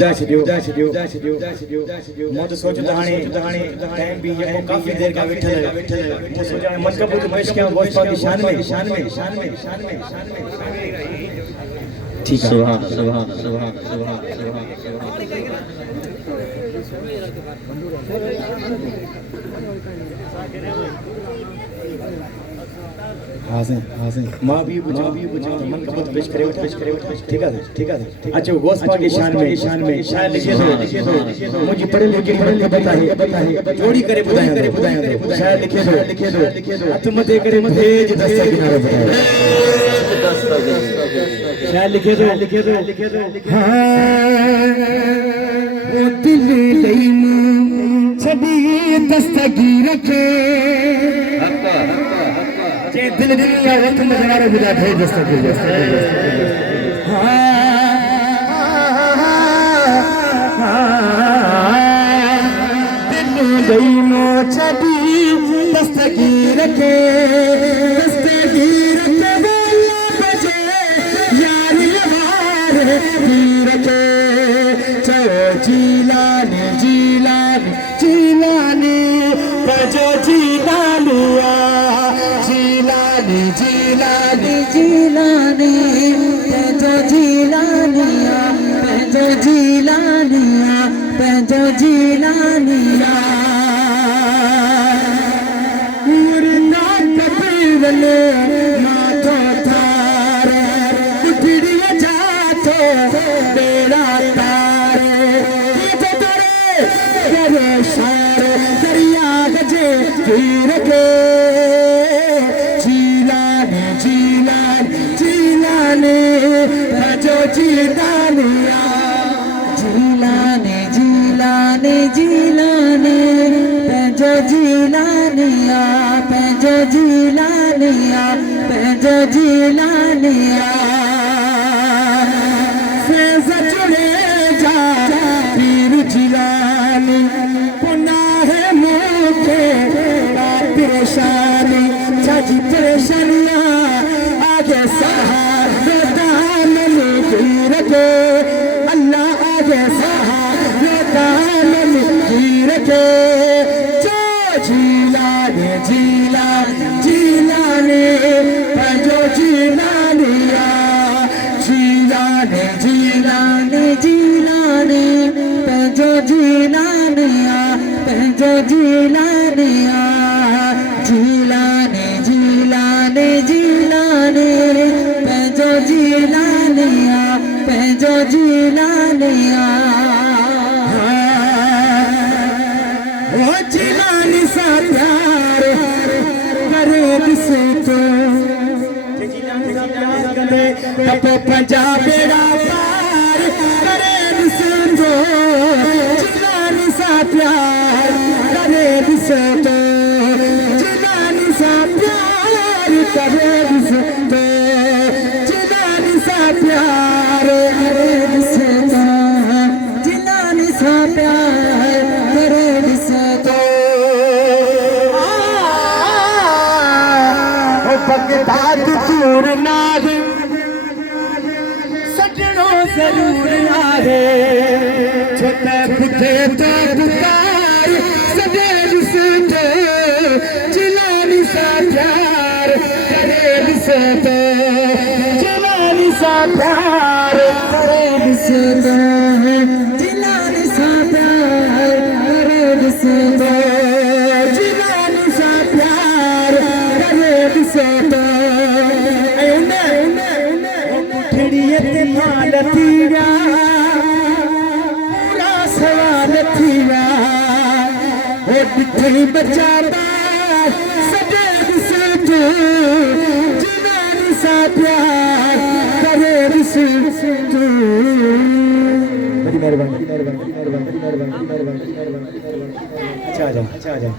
मैं तो सोचो हाणे टाइम भी ये काफी देर का बैठल मैं सोचा मन का बुद्ध पेश किया गोश्त पाक की शान में ठीक है सुभान सुभान सुभान सुभान हां मां भी बुझा मन का बुद्ध पेश करे ठीक है अच्छा गोश्त पाक की शान में शायद लिखे दो मुझे पढ़े लिखे बताइए जोड़ी करे बताएं शायद लिखे दो हाथ मत करे तेज दस्ता किनारे बताइए शायद लिखे दो वो दिल लईम छड़ी दस्तगीर के जे दिल दुनिया वक्त मजनारे बुझा थे दस्तगीर दिल लईम छड़ी दस्तगीर के जीलानी जीलानी जीलानी बजो जीलानिया जीलानी जीलानी जीलानी बजो जीलानिया बजो जीलानिया बजो जीलानिया मुर्दा कपीरले माथो थारे उठड़िया जातो बेड़ा दरिया गजे वीर के जीलाने जीलाने जीलाने बजो जीलानिया जीलाने जीलाने जीलाने बजो जीलानिया बजो जीलानिया बजो जीलानिया फैज़ जुड़े जा पीर जिलानी परेशानी छाजी परेशानियां आगे सहारे दामन गिर के अल्लाह आगे सहारे दामन गिर के जो जीलाने जीलाने जीलाने बजो जीलानिया जीलाने जीलाने जीलाने बजो जीलानिया बजो जीलानिया जीलाने जीलाने जीलाने बजो जीलानिया बजो जीलानिया वो जीलानी सा प्यार करे किसे तो तब पंजाब बेड़ा पार करे किसे तो जीलानी सा प्यार करे किसे तो करे दिसते जिलानी सा प्यार करे दिसते जिलानी सा प्यार करे दिसते ओ बगदाद दूर नाग सजनो जरूर आहे छोटे पुठे तो पुकार सजे दिसते जिलानी सा प्यार जिलानी सा प्यार करे दिसते जिलानी सा प्यार करे दिसते जिलानी सा प्यार करे दिसते मुठड़िए ते माल थीरा पूरा सवाल थीरा वो दिखे बचाता सजे दिसते प्यार करे बड़ी मेहरबानी अच्छा आ जाओ